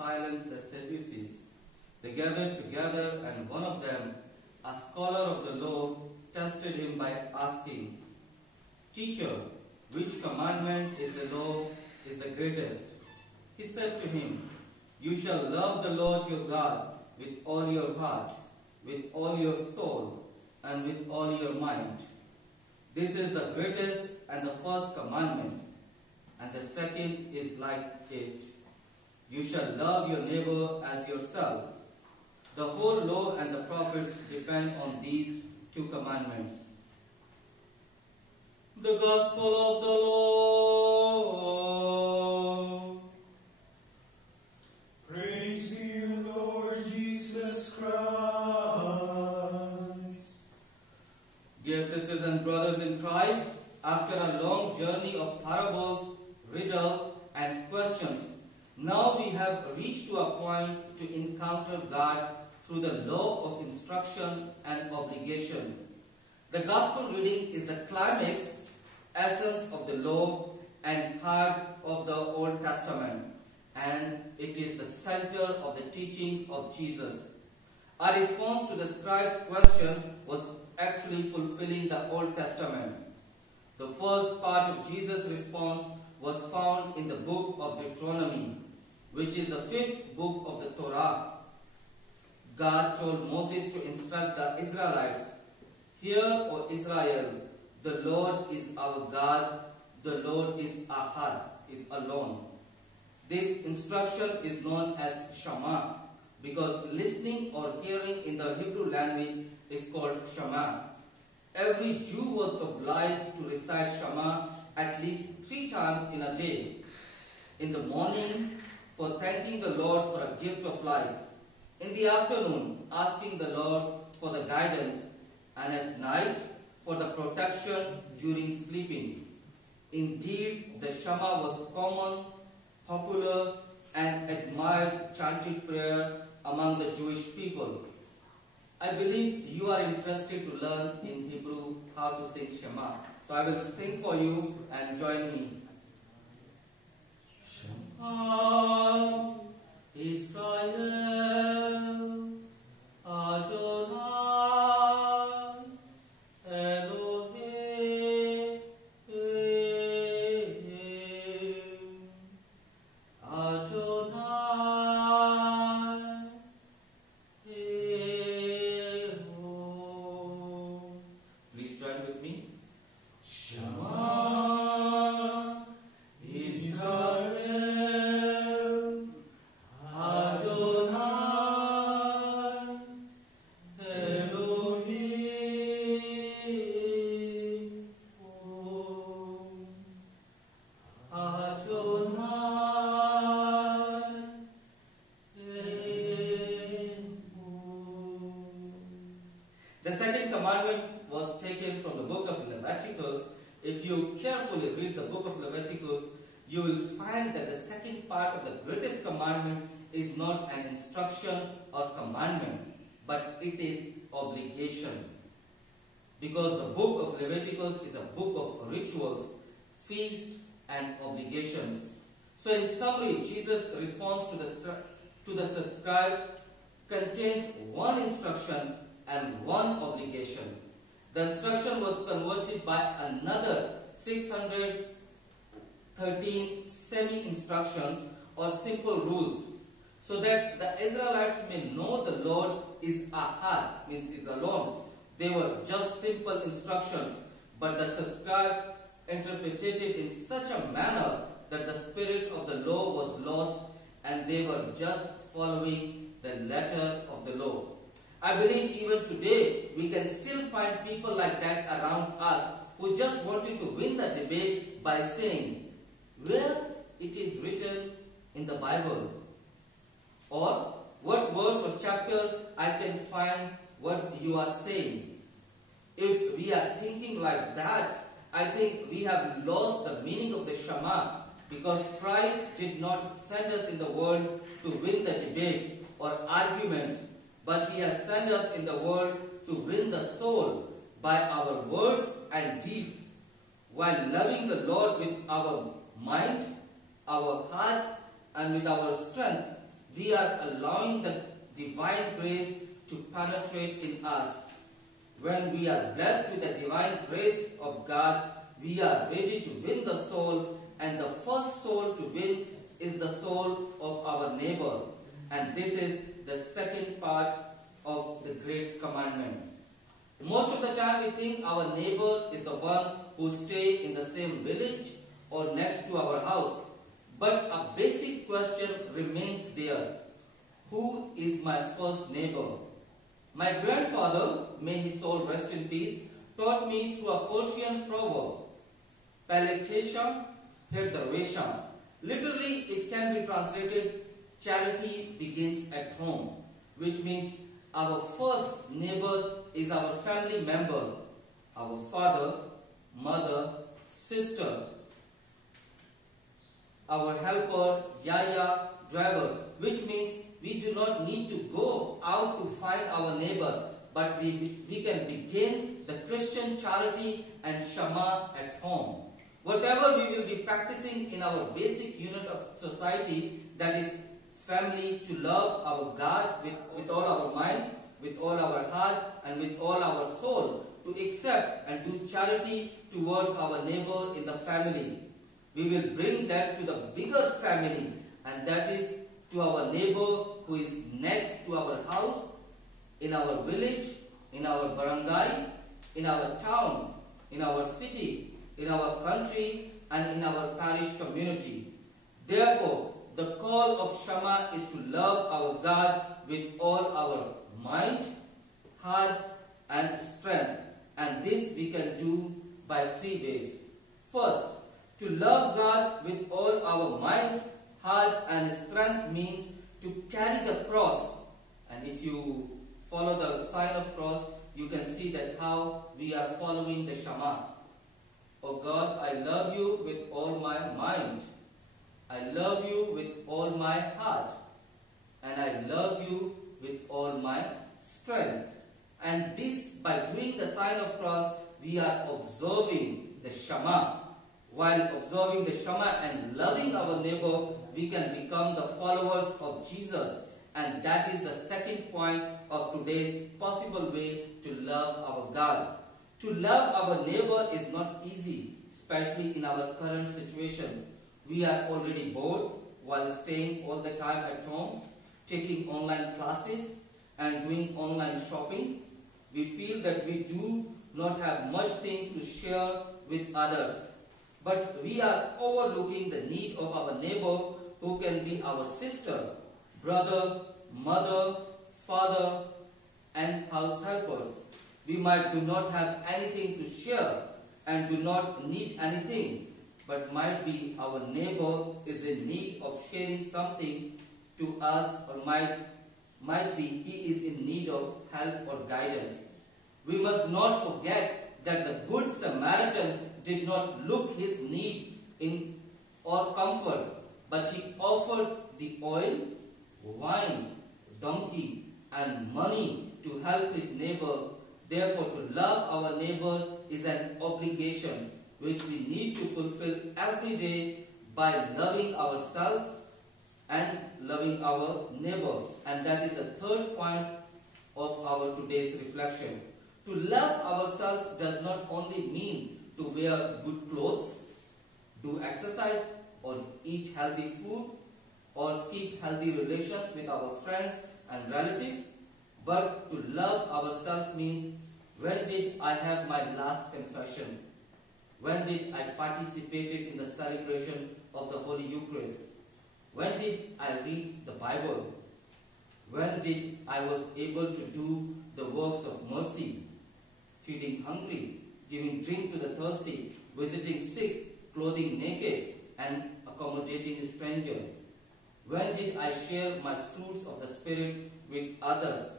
silence the Sadducees. They gathered together, and one of them, a scholar of the law, tested him by asking, "Teacher, which commandment is the greatest?" He said to him, "You shall love the Lord your God with all your heart, with all your soul, and with all your mind. This is the greatest and the first commandment, and the second is like it. You shall love your neighbor as yourself. The whole law and the prophets depend on these two commandments." The Gospel of the Lord. Praise to you, Lord Jesus Christ. Dear sisters and brothers in Christ, after a long journey of parables, riddle, and questions, now we have reached to a point to encounter God through the law of instruction and obligation. The Gospel reading is the climax, essence of the law and heart of the Old Testament, and it is the center of the teaching of Jesus. Our response to the scribe's question was actually fulfilling the Old Testament. The first part of Jesus' response was found in the book of Deuteronomy, which is the 5th book of the Torah. God told Moses to instruct the Israelites, "Hear, O Israel, the Lord is our God, the Lord is Ahad, is alone." This instruction is known as Shema, because listening or hearing in the Hebrew language is called Shema. Every Jew was obliged to recite Shema at least 3 times in a day. In the morning, for thanking the Lord for a gift of life. In the afternoon, asking the Lord for the guidance. And at night, for the protection during sleeping. Indeed, the Shema was common, popular, and admired chanted prayer among the Jewish people. I believe you are interested to learn in Hebrew how to sing Shema. So I will sing for you and join me. Shema Israel Adonai Elohim Adonai Elohim. Please join with me. Shema Israel Adonai Elohim Adonai Elohim. The second commandment was taken from the book of Leviticus. If you carefully read the book of Leviticus, you will find that the second part of the greatest commandment is not an instruction or commandment, but it is obligation. Because the book of Leviticus is a book of rituals, feasts, and obligations. So in summary, Jesus' response to the scribes contains one instruction and one obligation. The instruction was converted by another 613 semi-instructions or simple rules, so that the Israelites may know the Lord is Ahad, means is alone. They were just simple instructions, but the scribes interpreted it in such a manner that the spirit of the law was lost and they were just following the letter of the law. I believe even today we can still find people like that around us who just wanted to win the debate by saying, "Where it is written in the Bible?" Or, "What verse or chapter I can find what you are saying?" If we are thinking like that, I think we have lost the meaning of the Shema, because Christ did not send us in the world to win the debate or argument, but He has sent us in the world to win the soul by our words and deeds, while loving the Lord with our mind, our heart, and with our strength. we are allowing the divine grace to penetrate in us. When we are blessed with the divine grace of God, we are ready to win the soul, and the first soul to win is the soul of our neighbor. And this is the second part of the great commandment. Most of the time we think our neighbor is the one who stays in the same village or next to our house. But a basic question remains there. Who is my first neighbor? My grandfather, may his soul rest in peace, taught me through a Persian proverb, Pehle Khesha, Phir Darwesha. Literally, it can be translated, charity begins at home, which means our first neighbor is our family member, our father, mother, sister, our helper, yaya, driver, which means we do not need to go out to find our neighbor, but we can begin the Christian charity and Shema at home. Whatever we will be practicing in our basic unit of society, that is family, to love our God with all our mind, with all our heart, and with all our soul, to accept and do charity towards our neighbor in the family. We will bring that to the bigger family, and that is to our neighbor who is next to our house, in our village, in our barangay, in our town, in our city, in our country, and in our parish community. Therefore, the call of Shema is to love our God with all our mind, heart, and strength. And this we can do by 3 ways. First, to love God with all our mind, heart, and strength means to carry the cross. And if you follow the sign of cross, you can see that how we are following the Shema. Oh God, I love you with all my mind. I love you with all my heart. And I love you with all my strength. And this, by doing the sign of cross, we are observing the Shema. While observing the Shema and loving our neighbor, we can become the followers of Jesus. And that is the second point of today's possible way to love our God. To love our neighbor is not easy, especially in our current situation. We are already bored while staying all the time at home, taking online classes and doing online shopping. We feel that we do not have much things to share with others. But we are overlooking the need of our neighbor, who can be our sister, brother, mother, father, and house helpers. We might do not have anything to share and do not need anything, but might be our neighbor is in need of sharing something to us, or might be he is in need of help or guidance. We must not forget that the Good Samaritan did not look his need in or comfort, but he offered the oil, wine, donkey, and money to help his neighbor. Therefore, to love our neighbor is an obligation which we need to fulfill every day by loving ourselves and loving our neighbor. And that is the third point of our today's reflection. To love ourselves does not only mean to wear good clothes, do exercise, or eat healthy food, or keep healthy relations with our friends and relatives, but to love ourselves means, when did I have my last confession? When did I participate in the celebration of the Holy Eucharist? When did I read the Bible? When did I was able to do the works of mercy, feeding hungry, giving drink to the thirsty, visiting sick, clothing naked, and accommodating a stranger? When did I share my fruits of the Spirit with others?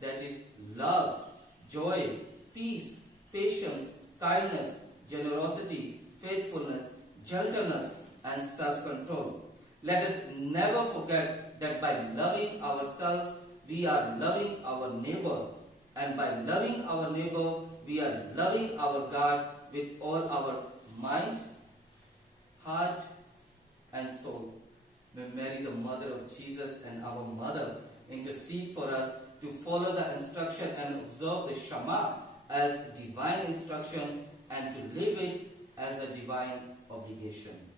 That is love, joy, peace, patience, kindness, generosity, faithfulness, gentleness, and self-control. Let us never forget that by loving ourselves, we are loving our neighbor. And by loving our neighbor, we are loving our God with all our mind, heart, and soul. May Mary, the Mother of Jesus, and and our mother intercede for us to follow the instruction and observe the Shema as divine instruction and to live it as a divine obligation.